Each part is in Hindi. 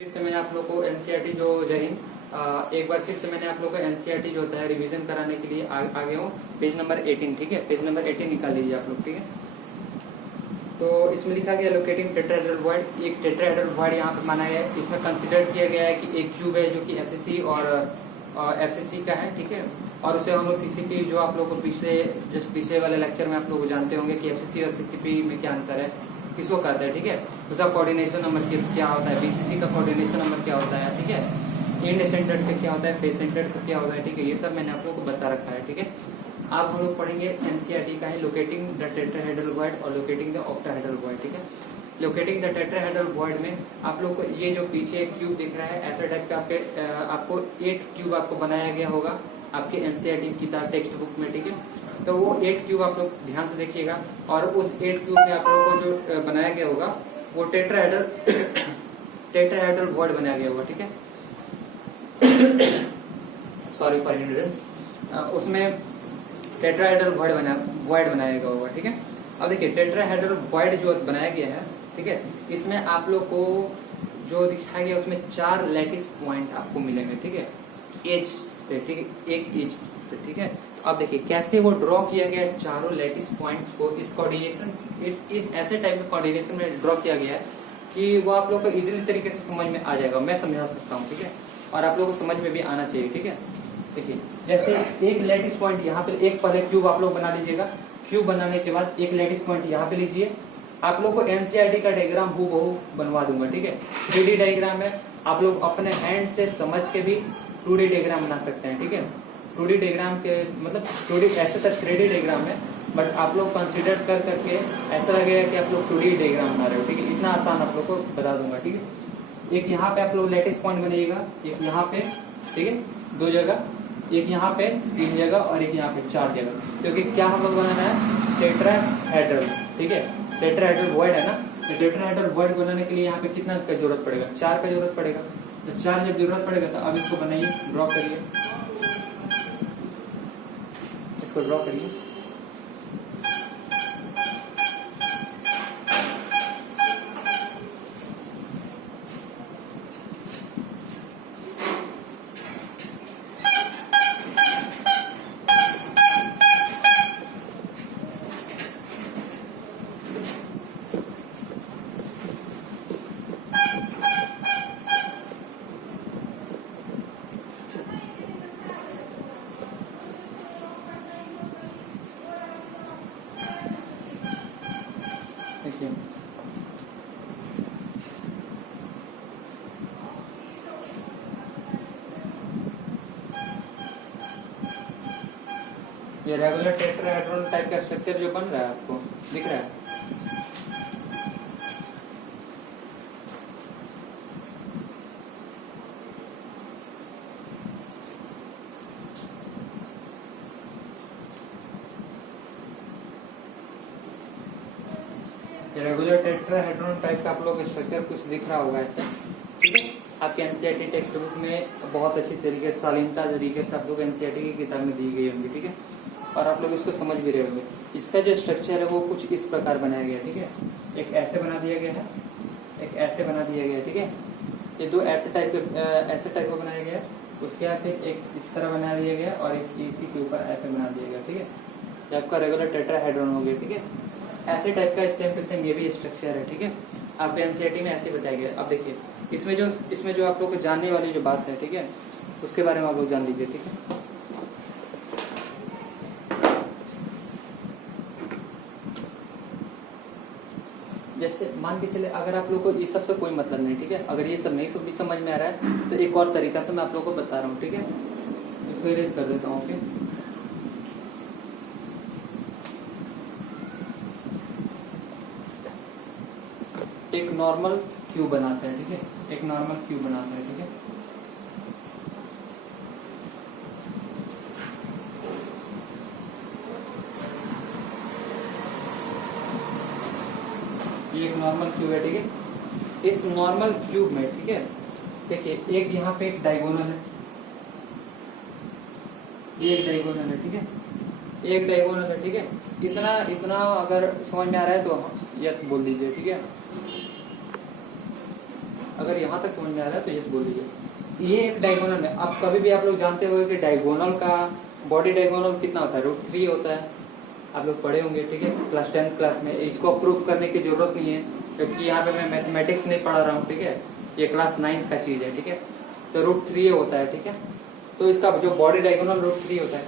फिर से मैंने आप लोग को एनसीईआरटी जो जय हिंद, एक बार फिर से मैंने आप लोग को एनसीईआरटी जो होता है रिवीजन कराने के लिए आगे हूँ। पेज नंबर 18, ठीक है, पेज नंबर 18 निकाल लीजिए आप लोग, ठीक है। तो इसमें लिखा गया लोकेटिंग टेट्राहेड्रल वॉइड। एक टेट्राहेड्रल वॉइड यहाँ पे माना गया है। इसमें कंसिडर किया गया है कि एक क्यूब है जो कि एफसीसी और एफसीसी का है, ठीक है। और उसे हम लोग सीसीपी, जो आप लोग को पिछले वाले लेक्चर में आप लोग जानते होंगे कि एफसीसी और सीसीपी में क्या अंतर है, किसको कहता है, ठीक है। उसका कोऑर्डिनेशन नंबर क्या होता है, बीसीसी का कोऑर्डिनेशन नंबर क्या होता है, ठीक है। एंड सेंटर्ड का क्या होता है, फेस सेंटर्ड का क्या होता है, ठीक है। ये सब मैंने आप लोग को बता रखा है, ठीक है। आप हम लोग पढ़ेंगे एनसीईआरटी का है लोकेटिंग द टेट्राहेड्रल वॉइड और लोकेटिंग द ऑक्टाहेड्रल वॉइड, ठीक है। लोकेटिंग द टेट्राहेड्रल वॉइड में आप लोग को ये जो पीछे एक क्यूब दिख रहा है, ऐसा टाइप का आपको 8 क्यूब आपको बनाया गया होगा आपके एनसीईआरटी किताब टेक्स्ट बुक में, ठीक है। तो वो 8 क्यूब आप लोग ध्यान से देखिएगा, और उस 8 क्यूब में आप लोगों को जो बनाया गया होगा वो टेट्राहेड्रल वॉइड बनाया गया होगा, ठीक है। Sorry for hindrance. उसमें टेट्राहेड्रल वॉइड बनाया गया होगा, ठीक है। अब देखिए टेट्राहेड्रल वॉइड जो बनाया गया है, ठीक है, इसमें आप लोग को जो दिखाया गया उसमें 4 लैटिस पॉइंट आपको मिलेंगे, ठीक है, एज पे, ठीक है, एक एज पे, ठीक है। अब देखिए कैसे वो ड्रॉ किया गया है चारों लैटिस पॉइंट्स को, इस कोऑर्डिनेशन, इस ऐसे टाइप के कोऑर्डिनेशन में ड्रॉ किया गया है कि वो आप लोग को इजीली तरीके से समझ में आ जाएगा, मैं समझा सकता हूँ, ठीक है। और आप लोगों को समझ में भी आना चाहिए, ठीक है। देखिए जैसे एक लैटिस पॉइंट यहाँ पे, एक पहले क्यूब आप लोग बना लीजिएगा। क्यूब बनाने के बाद एक लैटिस पॉइंट यहाँ पे लीजिए। आप लोग को एनसीईआरटी का डायग्राम हूबहू बनवा दूंगा, ठीक है। 3D डायग्राम है, आप लोग अपने हैंड से समझ के भी 2D डायग्राम बना सकते हैं, ठीक है। 2D डायग्राम के मतलब 2D ऐसे तक 3D डायग्राम है, बट आप लोग कंसिडर कर करके ऐसा लगेगा कि आप लोग 2D डायग्राम बना रहे हो, ठीक है। इतना आसान आप लोग को बता दूंगा, ठीक है। एक यहाँ पे आप लोग लैटिस पॉइंट बनाइएगा, एक यहाँ पे, ठीक है, 2 जगह, एक यहाँ पे 3 जगह और एक यहाँ पे 4 जगह, क्योंकि क्या हम लोग बनाना है, टेट्राहेड्रल, ठीक है। टेट्राहेड्रल वॉइड है ना, तो टेट्राहेड्रल वॉइड बनाने के लिए यहाँ पे कितना का जरूरत पड़ेगा, 4 का जरूरत पड़ेगा। तो 4 जब जरूरत पड़ेगा तो अब इसको बनाइए, ड्रॉ करिए, इसको ड्रॉ करिए। देखिए ये रेगुलर टेट्राहेड्रल टाइप का स्ट्रक्चर जो बन रहा है आपको दिख रहा है, रेगुलर टेट्राहेड्रल टाइप का आप लोग स्ट्रक्चर कुछ दिख रहा होगा ऐसा, ठीक है। आपके एनसीईआरटी टेक्स्ट बुक में बहुत अच्छी तरीके से, शालीनता तरीके से आप लोग एनसीईआरटी की किताब में दी गई होंगी, ठीक है। और आप लोग इसको समझ भी रहे होंगे। इसका जो स्ट्रक्चर है वो कुछ इस प्रकार बनाया गया है, ठीक है। एक ऐसे बना दिया गया है, एक ऐसे बना दिया गया है, ठीक है। ये 2 ऐसे टाइप का बनाया गया है। उसके बाद फिर एक इस तरह बना दिया गया और इसी के ऊपर ऐसे बना दिया गया, ठीक है। ये आपका रेगुलर टेट्राहेड्रल हो गया, ठीक है। ऐसे टाइप का सेम टू सेम ये भी स्ट्रक्चर है, ठीक है। आपके एनसीईआरटी में ऐसे बताया गया। अब देखिए इसमें जो आप लोग को जानने वाली जो बात है, ठीक है, उसके बारे में आप लोग जान लीजिए, ठीक है। जैसे मान के चले अगर आप लोग को इस सब से कोई मतलब नहीं, ठीक है, अगर ये सब नहीं सब भी समझ में आ रहा है तो एक और तरीका से मैं आप लोग को बता रहा हूँ, ठीक है। इसको इरेज कर देता हूँ, ओके। एक नॉर्मल क्यूब बनाते हैं, ठीक है, एक नॉर्मल क्यूब बनाते हैं, ठीक है। ये एक नॉर्मल क्यूब है, ठीक है। इस नॉर्मल क्यूब में, ठीक है, देखिए एक यहाँ पे एक डायगोनल है, ये एक डायगोनल है, ठीक है, एक डायगोनल है, ठीक है। इतना अगर समझ में आ रहा है तो यस बोल दीजिए, ठीक है। अगर यहाँ तक समझ में आ रहा है तो यस बोल दीजिए। ये एक डायगोनल है। अब कभी भी आप लोग जानते हो कि डायगोनल का बॉडी डायगोनल कितना होता है, √3 होता है। आप लोग पढ़े होंगे, ठीक है, क्लास 10th क्लास में। इसको प्रूफ करने की जरूरत नहीं है क्योंकि यहाँ पे मैं मैथमेटिक्स नहीं पढ़ा रहा हूँ, ठीक है, ये क्लास 9th का चीज है, ठीक है। तो √3 होता है, ठीक है। तो इसका जो बॉडी डायगोनल √3 होता है।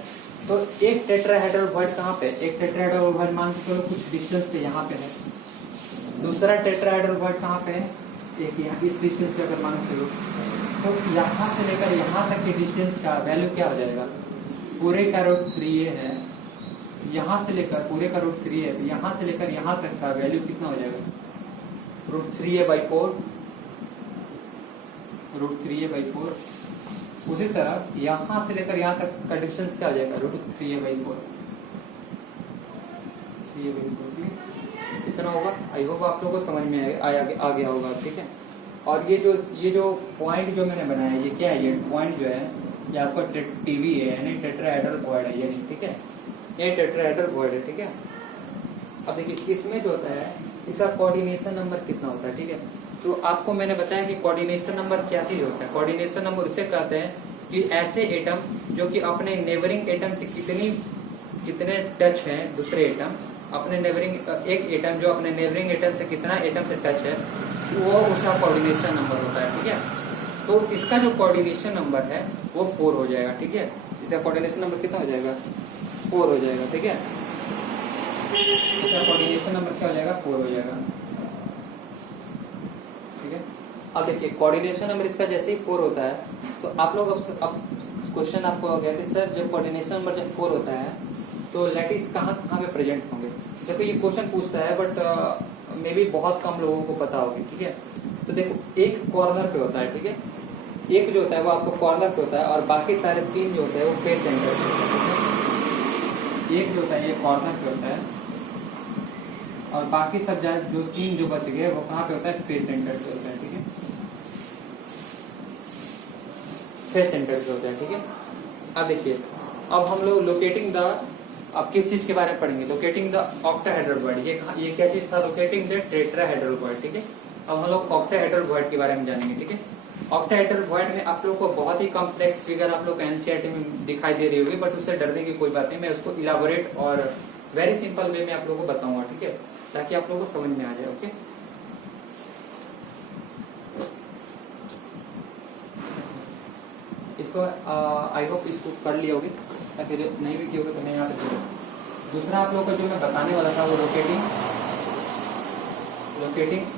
तो एक टेट्राहेड्रल वॉइड कहाँ पे, एक टेट्राहेड्रल वॉइड मान के चलो कुछ डिस्टेंस पे यहाँ पे है, दूसरा टेट्राहेड्रल वॉइड कहाँ पे है, एक यहाँ इस डिस्टेंस पे अगर मान के चलो, तो यहाँ से लेकर यहाँ तक के डिस्टेंस का वैल्यू क्या हो जाएगा, पूरे का √3 है, यहाँ से लेकर पूरे का √3 है, तो यहाँ से लेकर यहाँ तक का वैल्यू कितना हो जाएगा, √3a/4, √3a/4। उसी तरह यहाँ से लेकर यहाँ तक का डिस्टेंस क्या हो जाएगा, √3a/4, 3a/4 कितना होगा। आई होप आप लोगों को समझ में आ गया होगा, ठीक है। और ये जो पॉइंट जो मैंने बनाया, ये क्या है, ये पॉइंट जो है ये आपका टीवी है, यानी टेट्राहेड्रल वॉइड है, यानी, ठीक है, ये टेट्राहेड्रल वॉइड है, ठीक है। अब देखिए इसमें जो होता है इसका कोऑर्डिनेशन नंबर कितना होता है, ठीक है। तो आपको मैंने बताया कि कोऑर्डिनेशन नंबर क्या चीज होता है। कोऑर्डिनेशन नंबर उसे कहते हैं कि ऐसे एटम जो कि अपने नेबरिंग एटम से कितने टच है, दूसरे एटम अपने नेबरिंग, एक एटम जो अपने नेबरिंग एटम से कितना एटम से टच है, वो उसका कोऑर्डिनेशन नंबर होता है, ठीक है। तो इसका जो कोऑर्डिनेशन नंबर है वो 4 हो जाएगा, ठीक है। इसका कोऑर्डिनेशन नंबर कितना हो जाएगा, 4 हो जाएगा, ठीक है। इसका कोऑर्डिनेशन नंबर क्या हो जाएगा, 4 हो जाएगा, ठीक है। अब देखिए कोऑर्डिनेशन नंबर इसका जैसे ही 4 होता है तो आप लोग अब क्वेश्चन आपको हो गया कि सर जब कोऑर्डिनेशन नंबर जब 4 होता है तो लैटिस कहाँ पे प्रेजेंट होंगे। देखो ये क्वेश्चन पूछता है बट मे बी बहुत कम लोगों को पता होगी, ठीक है। तो देखो एक कॉर्नर पे होता है, ठीक है, एक जो होता है वो आपको कॉर्नर पे होता है और बाकी सारे 3 जो होते हैं वो फेस सेंटर पे होते हैं। एक जो होता है ये कॉर्नर पे होता है और बाकी सब जो 3 जो बच गए वो कहाँ पे होता है, फेस सेंटर पे होता है, ठीक है, फेस सेंटर पे होता है, ठीक है। अब देखिए अब हम लोग लोकेटिंग द, अब किस चीज के बारे में पढ़ेंगे, लोकेटिंग द ऑक्टाहेड्रल वॉइड। ये क्या चीज था, लोकेटिंग द टेट्राहेड्रल वॉइड, ठीक है। अब हम लोग ऑक्टाहेड्रल वॉइड के बारे में जानेंगे, ठीक है। ऑक्टाहेड्रल वॉइड में आप लोग को बहुत ही कॉम्प्लेक्स फिगर आप लोग एनसीईआरटी में दिखाई दे रही होगी, बट उससे डरने की कोई बात नहीं। मैं उसको इलाबोरेट और वेरी सिंपल वे में आप लोगों को बताऊंगा, ठीक है, ताकि आप लोगों को समझ में आ जाए, ओके। इसको आई होप इसको कर लिया होगी, ताकि नहीं भी किया होगा तो मैं यहाँ पे। दूसरा आप लोगों को जो मैं बताने वाला था वो लोकेटिंग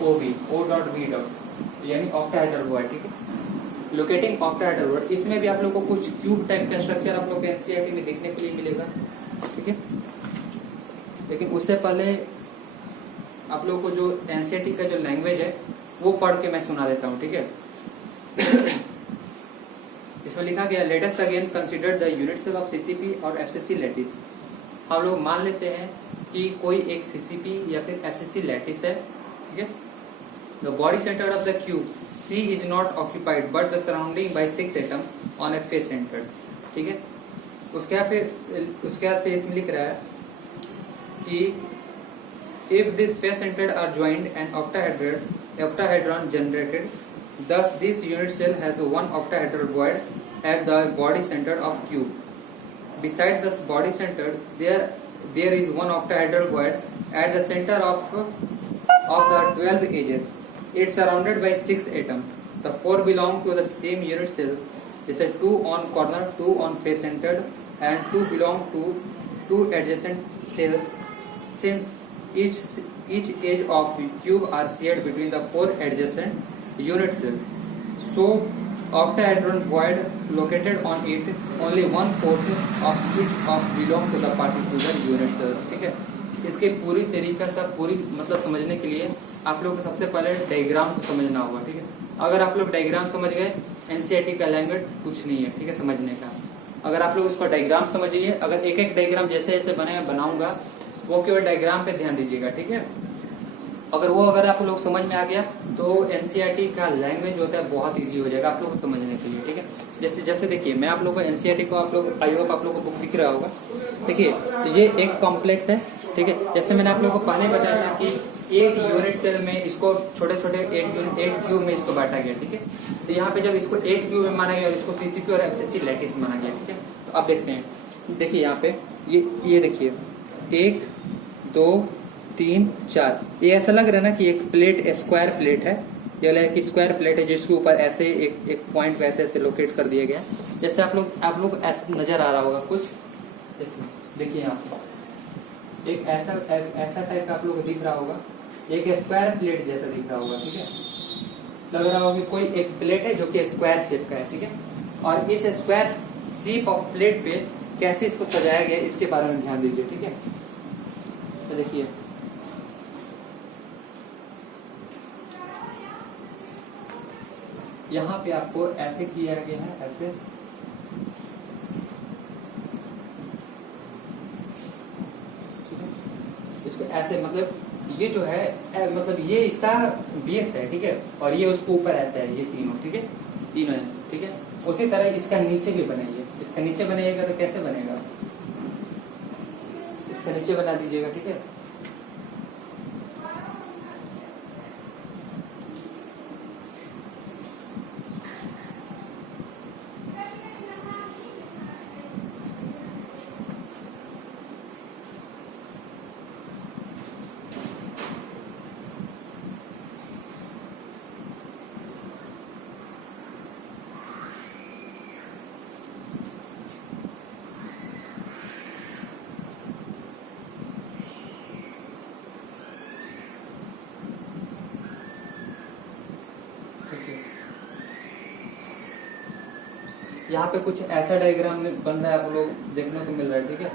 O.V. यानी ऑक्टाहेड्रल वॉइड, ठीक है। लोकेटिंग ऑक्टाहेड्रल वॉइड, इसमें भी आप लोग को कुछ क्यूब टाइप का स्ट्रक्चर आप लोग को एनसीईआरटी में देखने के लिए मिलेगा, ठीक है। लेकिन उससे पहले आप लोग को जो एनसीईआरटी का जो लैंग्वेज है वो पढ़ के मैं सुना देता हूँ, ठीक है। इसमें लिखा गया, let us again consider the unit cell of CCP और एफसीसी लैटिस। हम लोग मान लेते हैं कि कोई एक सीसीपी या फिर एफसीसी लैटिस है, ठीक है। The body centre of the cube C is not occupied but the surrounding by 6 atom on a face centre, ठीक है। उसके बाद फिर इसमें लिख रहा है कि if this face centered are joined and octahedron generated, thus this unit cell has one octahedral void at the body center of cube. Beside this body center, there is one octahedral void at the center of the 12 edges. It's surrounded by 6 atoms. The 4 belong to the same unit cell. They say 2 on corner, 2 on face centered, and 2 belong to 2 adjacent cells. Since each edge of cube are shared between the 4 adjacent unit cells, so octahedron void located on it, only 1/4 of each of belong to the particular unit cells, ठीक है। इसके पूरी तरीका से पूरी मतलब समझने के लिए आप लोग को सबसे पहले डायग्राम को समझना होगा, ठीक है। अगर आप लोग डायग्राम समझ गए, एनसीईआरटी का लैंग्वेज कुछ नहीं है, ठीक है, समझने का। अगर आप लोग उसका डायग्राम समझिए, अगर एक एक डायग्राम जैसे जैसे बने बनाऊंगा वो केवल डायग्राम पे ध्यान दीजिएगा, ठीक है। अगर आप लोग समझ में आ गया तो एनसीईआरटी का लैंग्वेज होता है बहुत इजी हो जाएगा आप लोग को समझने के लिए, ठीक है। जैसे देखिए मैं आप लोग को एनसीईआरटी को आप लोग आई होप आप लोग को बुक दिख रहा होगा, देखिए ये एक कॉम्प्लेक्स है, ठीक है। जैसे मैंने आप लोगों को पहले बताया था कि 8 यूनिट सेल में इसको छोटे छोटे 8 क्यूब में इसको बांटा गया, ठीक है। तो यहाँ पे जब इसको 8 क्यूब में माना गया और इसको सीसीपी और एफसीसी लैटिस माना गया, ठीक है। तो अब देखते हैं, देखिए यहाँ पे ये देखिए 1 2 3 4, ये ऐसा लग रहा है ना कि एक प्लेट स्क्वायर प्लेट है, ये वाला एक स्क्वायर प्लेट है जिसके ऊपर ऐसे एक पॉइंट वैसे ऐसे लोकेट कर दिया गया है। जैसे आप लोग ऐसा नजर आ रहा होगा कुछ, जैसे देखिए यहाँ पे एक ऐसा टाइप का आप लोग को दिख रहा होगा, एक स्क्वायर प्लेट जैसा दिख रहा होगा, ठीक है। लग रहा होगा कि कोई एक प्लेट है जो कि स्क्वायर शेप का है, ठीक है। और इस स्क्वायर शेप ऑफ प्लेट पे कैसे इसको सजाया गया इसके बारे में ध्यान दीजिए, ठीक है। तो देखिए यहाँ पे आपको ऐसे किया गया है, ऐसे इसको ऐसे, मतलब ये जो है मतलब ये इसका बेस है, ठीक है। और ये उसके ऊपर ऐसा है, ये तीनों, ठीक है, तीनों है, ठीक है। उसी तरह इसका नीचे भी बनाइए, इसका नीचे बनाइएगा तो कैसे बनेगा, इसका नीचे बना दीजिएगा, ठीक है। यहाँ पे कुछ ऐसा डायग्राम में बन रहा है, आप लोग देखने को मिल रहा है, ठीक है।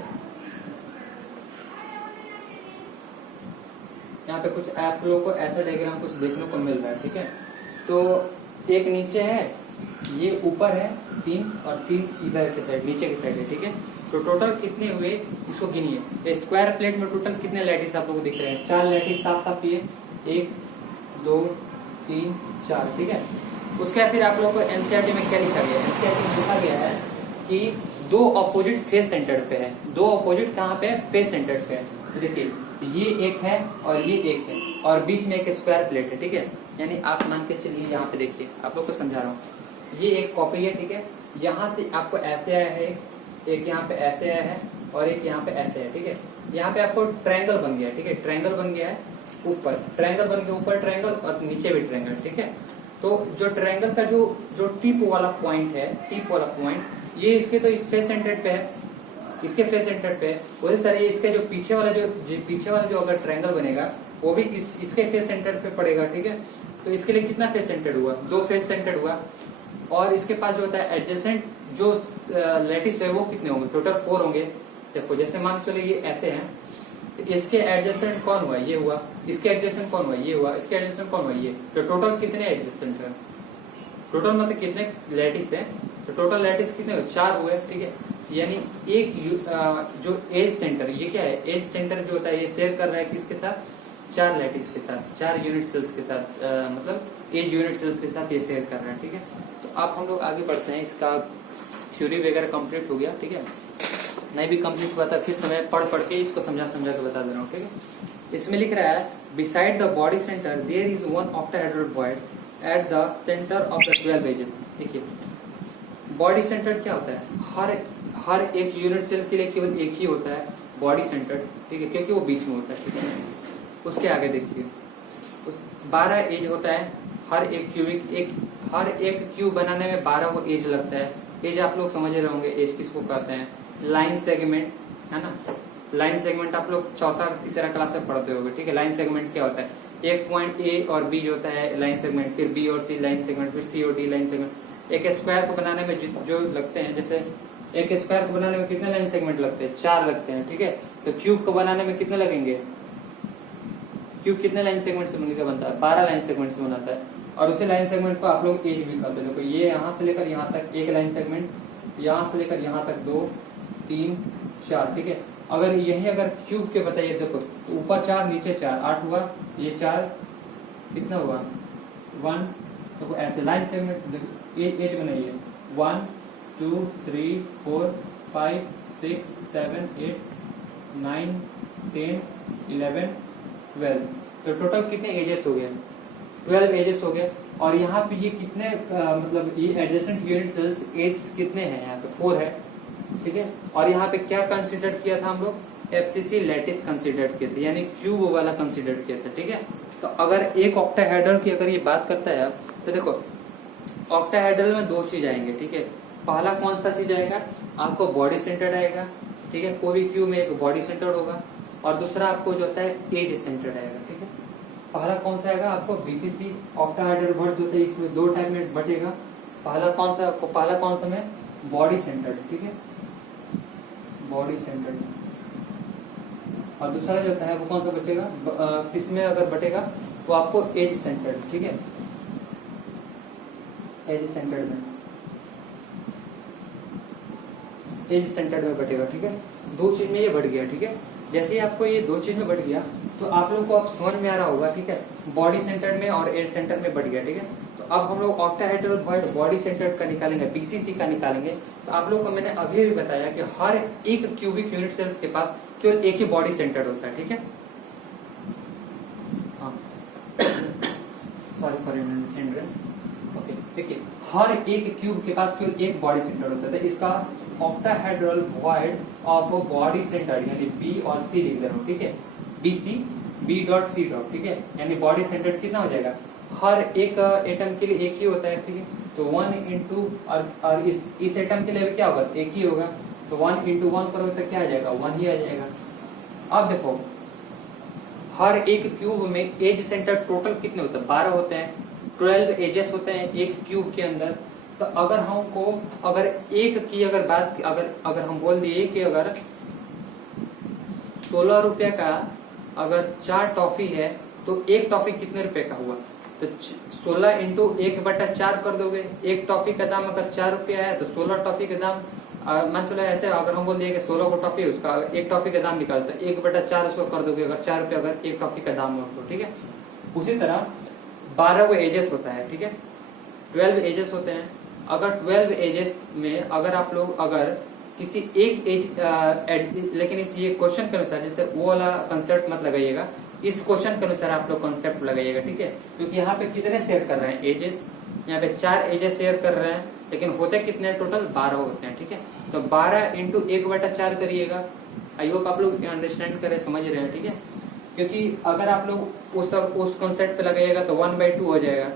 यहाँ पे कुछ आप लोगों को ऐसा डायग्राम कुछ देखने को मिल रहा है, ठीक है। तो एक नीचे है, ये ऊपर है 3 और 3 इधर के साइड, नीचे की साइड है, ठीक है। तो टोटल कितने हुए इसको गिनिए। स्क्वायर प्लेट में टोटल कितने लैटिस आप लोग को दिख रहे हैं, 4 लैटिस साफ साफ ये 1 2 3 4, ठीक है। उसके बाद फिर आप लोगों को एनसीईआरटी में क्या लिखा गया है, एनसीईआरटी में लिखा गया है कि 2 ऑपोजिट फेस सेंटर्ड पे है, 2 ऑपोजिट कहाँ पे है, फेस सेंटर्ड पे है। तो देखिए ये एक है और ये एक है और बीच में एक स्क्वायर प्लेट है, ठीक है। यानी आप मान के चलिए, यहाँ पे देखिए आप लोग को समझा रहा हूँ, ये एक कॉपी है, ठीक है। यहाँ से आपको ऐसे आया है, एक यहाँ पे ऐसे आया है और एक यहाँ पे ऐसे है, ठीक है। यहाँ पे आपको ट्रायंगल बन गया है, ठीक है। ट्रायंगल बन गया है, ऊपर ट्रायंगल बन गया, ऊपर ट्रायंगल और नीचे भी ट्रायंगल, ठीक है। तो जो ट्रायंगल का जो टिप वाला पॉइंट है, टिप वाला पॉइंट, ये इसके तो इस फेस सेंटर्ड पे है, इसके फेस सेंटर्ड पे है। उसी तरह इसके जो पीछे वाला जो अगर ट्रायंगल बनेगा वो भी इसके फेस सेंटर्ड पे पड़ेगा, ठीक है। तो इसके लिए कितना फेस सेंटर्ड हुआ, 2 फेस सेंटर्ड हुआ। और इसके पास जो होता है एडजेसेंट जो लैटिस है वो कितने होंगे, टोटल 4 होंगे। देखो जैसे मान चलो ये ऐसे हैं, इसके एडजेसेंट कौन हुआ, ये हुआ। इसके एडजेसेंट कौन हुआ, ये हुआ। इसके एडजेसेंट कौन हुआ, ये। तो टोटल कितने एडजेसेंट है, टोटल मतलब कितने लैटिस है, तो टोटल लैटिस कितने हुए, 4 हुए, ठीक है। यानी एक जो एज सेंटर, ये क्या है, एज सेंटर जो होता है ये शेयर कर रहा है किसके साथ, 4 लैटिस के साथ, 4 यूनिट सेल्स के साथ, मतलब एज यूनिट सेल्स के साथ ये शेयर कर रहा है, ठीक है। तो आप हम लोग आगे बढ़ते हैं, इसका थ्योरी वगैरह कंप्लीट हो गया, ठीक है। नहीं भी कंप्लीट हुआ था फिर समय पढ़ के इसको समझा के बता दे रहा हूँ, ठीक है। इसमें लिख रहा है beside the body centre there is one octahedral void at the centre of the 12 edges. देखिए बॉडी सेंटर क्या होता है, हर एक यूनिट सेल के लिए केवल एक ही होता है बॉडी सेंटर, ठीक है, क्योंकि वो बीच में होता है, ठीक है। उसके आगे देखिए 12 एज होता है, हर एक क्यूब बनाने में 12 को एज लगता है। एज आप लोग समझ रहे होंगे, एज किसको कहते हैं, लाइन सेगमेंट, है ना। लाइन सेगमेंट आप लोग 4th-3रा क्लास में पढ़ते होंगे, ठीक है। लाइन सेगमेंट क्या होता है, एक पॉइंट ए और बी जो होता है लाइन सेगमेंट, फिर बी और सी लाइन सेगमेंट, फिर सी और डी लाइन सेगमेंट। एक स्क्वायर को बनाने में जो लगते हैं, जैसे एक स्क्वायर को बनाने में कितने लाइन सेगमेंट लगते हैं, 4 लगते हैं, ठीक है। तो क्यूब को बनाने में कितने लगेंगे, क्यूब कितने लाइन सेगमेंट से बनता है, 12 लाइन सेगमेंट से बनाता है। और उसी लाइन सेगमेंट को आप लोग एज भी कहते हैं। देखो ये यहाँ से लेकर यहाँ तक एक लाइन सेगमेंट, यहाँ से लेकर यहाँ तक 2 3 4, ठीक है। अगर यही अगर क्यूब के बताइए, देखो तो ऊपर 4 नीचे 4, 8 हुआ, ये 4 कितना हुआ 1। देखो ऐसे लाइन सेगमेंट एज बनाइए, 1 2 3 4 5 6 7 8 9 10 11 12। तो टोटल कितने एजेस हो गए, 12 एजेस हो गए। और यहाँ पे ये कितने मतलब ये एडजेसेंट यूनिट सेल्स एज कितने हैं, यहाँ पे 4 है, ठीक है। और यहाँ पे क्या कंसिडर किया था हम लोग, एफसीसी लैटिस कंसिडर किए थे, यानी क्यूब वाला कंसिडर किया था, ठीक है। तो अगर एक ऑक्टाहेड्रल की अगर ये बात करता है तो देखो ऑक्टाहेड्रल में 2 चीज आएंगे, ठीक है। पहला कौन सा चीज आएगा, आपको बॉडी सेंटर्ड आएगा, ठीक है, कोई भी क्यूब में एक बॉडी सेंटर्ड होगा, और दूसरा आपको जो होता है एज सेंटर्ड आएगा, ठीक है। पहला कौन सा आएगा आपको, बीसीसी ऑक्टाहेड्रल बट जो होता है इसमें 2 टाइप में बटेगा। पहला कौन सा में बॉडी सेंटर्ड, ठीक है, बॉडी सेंटर्ड, और दूसरा जो होता है वो कौन सा बचेगा, किसमें अगर बटेगा वो आपको एज सेंटर्ड, ठीक है, एज सेंटर्ड में, एज सेंटर्ड में बटेगा, ठीक है। 2 चीज में ये बढ़ गया, ठीक है। जैसे ही आपको ये 2 चीज में बढ़ गया तो आप लोग को अब समझ में आ रहा होगा, ठीक है, बॉडी सेंटर्ड में और एज सेंटर में बढ़ गया, ठीक है। तो अब हम लोग ऑक्टाहेड्रल वॉइड बॉडी सेंटर्ड का निकालेंगे, बीसीसी का निकालेंगे। तो आप लोगों को मैंने अभी भी बताया कि हर एक क्यूबिक यूनिट सेल्स के पास केवल एक ही बॉडी सेंटर्ड होता है, ठीक है। Sorry for hindrance. ओके, देखिए हर एक क्यूब के पास केवल एक बॉडी सेंटर्ड होता है, इसका octahedral void of body centred यानी बी और सी लिख दे रहा हूं, ठीक है, BC B dot C dot, ठीक है, यानी बॉडी सेंटर्ड कितना हो जाएगा, हर एक एटम के लिए एक ही होता है, ठीक है। तो 1 इंटू और इस एटम के लिए भी क्या होगा, एक ही होगा, तो 1 इंटू 1 करोगे तो क्या आ जाएगा, 1 ही आ जाएगा। अब देखो हर एक क्यूब में एज सेंटर टोटल कितने होते हैं, 12 होते हैं, 12 एजेस होते हैं एक क्यूब के अंदर। तो अगर हमको अगर एक की अगर बात अगर हम बोल दिए कि अगर 16 रुपए का अगर 4 टॉफी है तो एक टॉफी कितने रुपए का हुआ, तो 16 इंटू 1/4 कर दोगे। एक टॉफी का दाम अगर 4 रुपया है तो 16 टॉफी का दाम मान चलो ऐसे अगर हम बोल दिए कि 16 को टॉफी है, उसका एक टॉफी का दाम निकालते हैं, 1/4 उसको कर दोगे अगर 4 रुपये अगर एक टॉफी का दाम हो तो, ठीक है। उसी तरह 12 वो एजेस होता है, ठीक है, 12 एजेस होते हैं। अगर 12 एजेस में अगर आप लोग अगर किसी एक एज लेकिन इस ये क्वेश्चन के अनुसार जैसे वो वाला कंसेप्ट मत लगाइएगा, इस क्वेश्चन के अनुसार आप लोग कंसेप्ट लगाइएगा, ठीक है। क्योंकि यहाँ पे कितने शेयर कर रहे हैं एजेस, यहाँ पे 4 एजेस शेयर कर रहे हैं, लेकिन होते कितने टोटल 12 होते हैं, ठीक है। तो 12 इंटू 1/4 करिएगा। आई होप आप लोग अंडरस्टैंड करें, समझ रहे हैं, ठीक है। क्योंकि अगर आप लोग उस कॉन्सेप्ट पे लगाइएगा तो 1/2 हो जाएगा,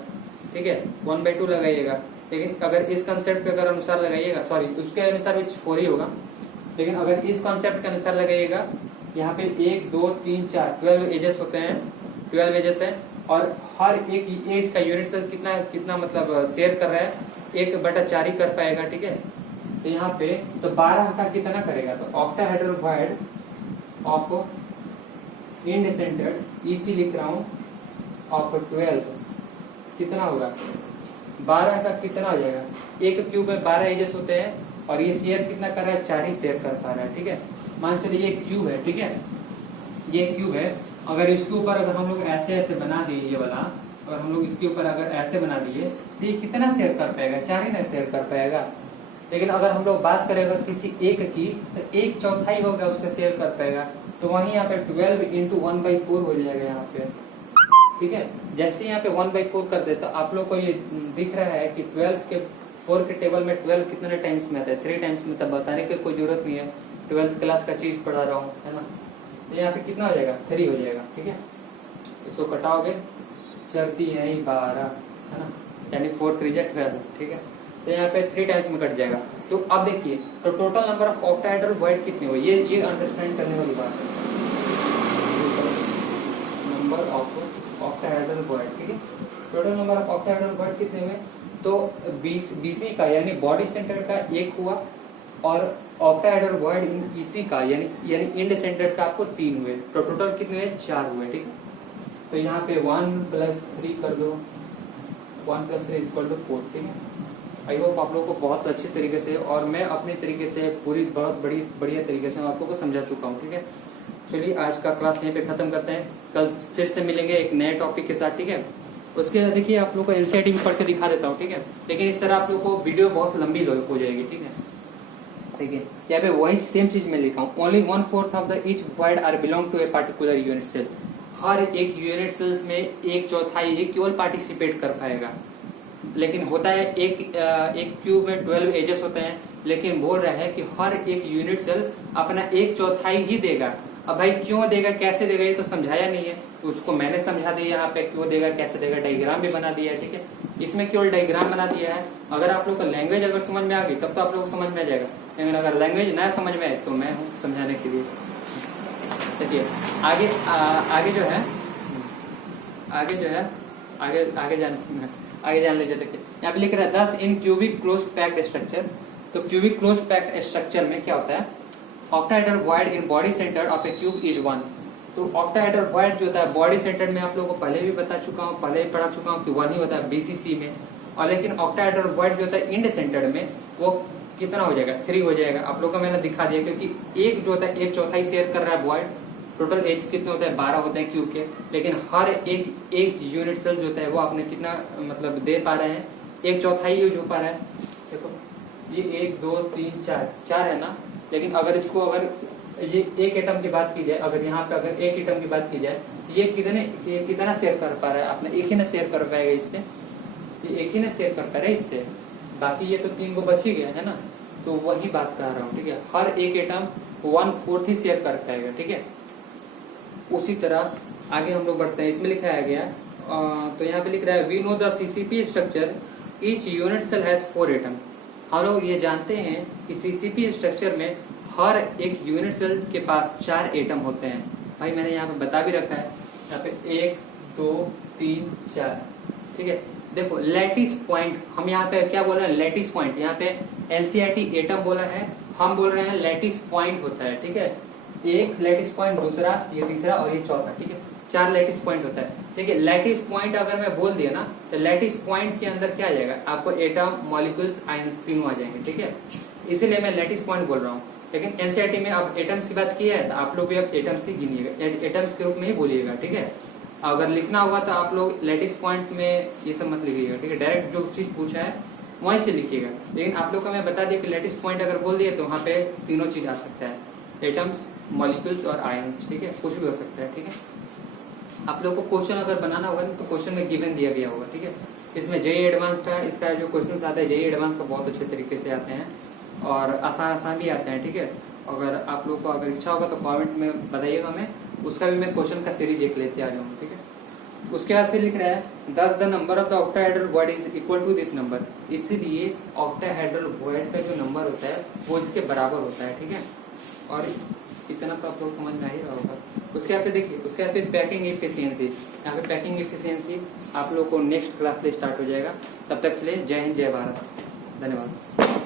ठीक है, 1/2 लगाइएगा। लेकिन अगर इस कंसेप्ट पे अगर अनुसार लगाइएगा, सॉरी उसके अनुसार भी 4 ही होगा, लेकिन अगर इस कॉन्सेप्ट के अनुसार लगाइएगा, यहाँ पे 1 2 3 4 12 एजेस होते हैं, 12 एजेस है, और हर एक एज का यूनिट सेल कितना मतलब शेयर कर रहा है, 1/4 ही कर पाएगा, ठीक है। तो यहाँ पे तो 12 का कितना करेगा, तो octahedral void of end centred EC लिख रहा हूँ ऑफ 12 कितना होगा, 12 का कितना हो जाएगा, एक क्यूब में 12 एजेस होते हैं और ये शेयर कितना कर रहा है, 4 ही शेयर कर पा रहा है, ठीक है। मान चलिए ये क्यूब है, ठीक है, ये क्यूब है, अगर इसके ऊपर अगर हम लोग ऐसे ऐसे बना दिए ये वाला, अगर हम लोग इसके ऊपर अगर ऐसे बना दिए तो ये कितना शेयर कर पाएगा, 4 ही ना शेयर कर पाएगा। लेकिन अगर हम लोग बात करें अगर किसी एक की तो 1/4 होगा उसका शेयर कर पाएगा, तो वहीं यहाँ पे 12 इंटू 1/4 हो जाएगा यहाँ पे, ठीक है। जैसे यहाँ पे 1/4 कर दे तो आप लोग को ये दिख रहा है कि 12 के 4 के टेबल में 12 कितने टाइम्स में आता है, 3 टाइम्स में, तब बताने की कोई जरूरत नहीं है, 12th क्लास का चीज पढ़ा रहा हूँ, है ना। तो यहाँ पे कितना हो जाएगा, 3 हो जाएगा, ठीक है। इसको कटाओगे चलती है 12, है ना, यानी 4 3 12, ठीक है। तो यहाँ पे 3 टाइम्स में कट जाएगा। तो अब देखिए तो total number of octahedral void कितने हुए, ये अंडरस्टैंड करने वाली बात है, नंबर ऑफ ऑक्टाहेड्रल वॉइड, ठीक है। Total number of octahedral void कितने हुए, तो BC का यानी बॉडी सेंटर का 1 हुआ, और ऑक्टाहेड्रल वॉइड इन EC का यानी इंड सेंटर का आपको 3 हुए, तो टोटल कितने हुए, 4 हुए, ठीक है। तो यहाँ पे 1 + 3 कर दो, 1 + 3 = 4, ठीक है। आई होप आप लोगों को बहुत अच्छे तरीके से और मैं अपने तरीके से पूरी बहुत बढ़िया तरीके से आप लोगों को समझा चुका हूँ, ठीक है। चलिए आज का क्लास यहीं पे खत्म करते हैं, कल फिर से मिलेंगे एक नए टॉपिक के साथ, ठीक है। उसके बाद देखिए आप लोग को NCERT भी पढ़ के दिखा देता हूँ, ठीक है। लेकिन इस तरह आप लोग को वीडियो बहुत लंबी हो जाएगी, ठीक है। ठीक है, यहाँ पे वही सेम चीज मैं लिखा हूँ, only 1/4 of the each void are belong to a particular unit cell, हर एक यूनिट सेल्स में 1/4 ही केवल पार्टिसिपेट कर पाएगा। लेकिन होता है एक क्यूब में 12 एजेस होते हैं, लेकिन बोल रहा है कि हर एक यूनिट सेल अपना 1/4 ही देगा। अब भाई क्यों देगा, कैसे देगा, ये तो समझाया नहीं है, उसको मैंने समझा दिया यहाँ पे क्यों देगा कैसे देगा, डायग्राम भी बना दिया है। ठीक है, इसमें केवल डायग्राम बना दिया है। अगर आप लोग को लैंग्वेज अगर समझ में आ गई तब तो आप लोग को समझ में आ जाएगा, लेकिन अगर लैंग्वेज ना समझ में आए तो मैं हूँ समझाने के लिए। देखिए आगे जो है आगे जान लीजिए। देखिए यहाँ पे लिख रहा है 10 इन क्यूबिक क्लोज पैक्ड स्ट्रक्चर। तो क्यूबिक क्लोज पैक्ड स्ट्रक्चर में क्या होता है, octahedral void in body centre of A cube is 1। तो ऑक्टाहेड्रल वॉइड जो होता है बॉडी सेंटर में आप लोगों को पहले भी बता चुका हूँ, पहले भी पढ़ा चुका हूँ कि 1 ही होता है बीसीसी में। और लेकिन ऑक्टाहेड्रल वॉइड जो होता है इंड सेंटर में वो कितना हो जाएगा, 3 हो जाएगा। आप लोगों को मैंने दिखा दिया, क्योंकि एक जो होता है 1/4 शेयर कर रहा है वॉइड। टोटल एज कितने होते हैं, 12 होते हैं क्यूब के, लेकिन हर एक यूनिट सेल जो होता है वो आपने कितना मतलब दे पा रहे हैं, 1/4 यूज हो पा रहा है। देखो ये 1 2 3 4 है ना, लेकिन अगर इसको अगर ये एक एटम की बात की जाए, अगर यहाँ पे अगर एक एटम की बात की जाए, ये कितना शेयर कर पा रहा है, आपने एक ही ना शेयर कर पाएगा इससे, ये एक ही ना शेयर कर पा रहा है इससे, बाकी ये तो 3 को बच ही गया है ना। तो वही बात कर रहा हूँ। ठीक है, हर एक एटम 1/4 ही शेयर कर पाएगा। ठीक है, उसी तरह आगे हम लोग बढ़ते हैं। इसमें लिखाया गया तो यहाँ पे लिख रहा है we know the CCP structure each unit cell has 4 atom. हम लोग ये जानते हैं कि सीसीपी स्ट्रक्चर में हर एक यूनिट सेल के पास 4 एटम होते हैं। भाई मैंने यहाँ पे बता भी रखा है, यहाँ पे 1 2 3 4। ठीक है, देखो लैटिस पॉइंट, हम यहाँ पे क्या बोल रहे हैं, लैटिस पॉइंट। यहाँ पे एनसीईआरटी एटम बोला है, हम बोल रहे हैं लैटिस पॉइंट होता है। ठीक है, एक लैटिस पॉइंट, दूसरा, ये तीसरा और ये चौथा। ठीक है, 4 लैटिस पॉइंट होता है। देखिए लैटिस पॉइंट अगर मैं बोल दिया ना, तो लैटिस पॉइंट के अंदर क्या आ जाएगा, आपको एटम, मॉलिक्यूल्स, आयंस तीनों आ जाएंगे। ठीक है, इसीलिए मैं लैटिस पॉइंट बोल रहा हूँ। लेकिन एनसीईआरटी में अब एटम्स की बात की है तो आप लोग भी अब एटम्स ही गिनिएगा, एटम्स के रूप में ही बोलिएगा। ठीक है, अगर लिखना होगा तो आप लोग लैटिस पॉइंट में ये सब मत लिखिएगा। ठीक है, डायरेक्ट जो चीज पूछा है वहीं से लिखिएगा। लेकिन आप लोग को मैं बता दिया कि लैटिस पॉइंट अगर बोल दिए तो वहाँ पे तीनों चीज आ सकता है, एटम्स, मॉलिक्यूल्स और आयंस। ठीक है, कुछ भी हो सकता है। ठीक है, आप लोग को क्वेश्चन अगर बनाना होगा तो क्वेश्चन में गिवन दिया गया होगा। ठीक है, इसमें जेईई एडवांस का इसका जो क्वेश्चन आता है, जेईई एडवांस का बहुत अच्छे तरीके से आते हैं और आसान भी आते हैं। ठीक है, अगर आप लोग को अगर इच्छा होगा तो कमेंट में बताइएगा, मैं उसका भी मैं क्वेश्चन का सीरीज एक लेते आ जाऊंगा। ठीक है, उसके बाद फिर लिख रहा है 10 the number of the octahedral void is equal to this number. इसीलिए ऑक्टाहेड्रल वॉइड का जो नंबर होता है वो इसके बराबर होता है। ठीक है, और इतना तो आप लोग समझ में आ ही रहा होगा। उसके बाद देखिए, उसके बाद पैकिंग एफिशिएंसी। यहाँ पे पैकिंग एफिशिएंसी आप लोग को नेक्स्ट क्लास से स्टार्ट हो जाएगा। तब तक के लिए जय हिंद, जय भारत, धन्यवाद।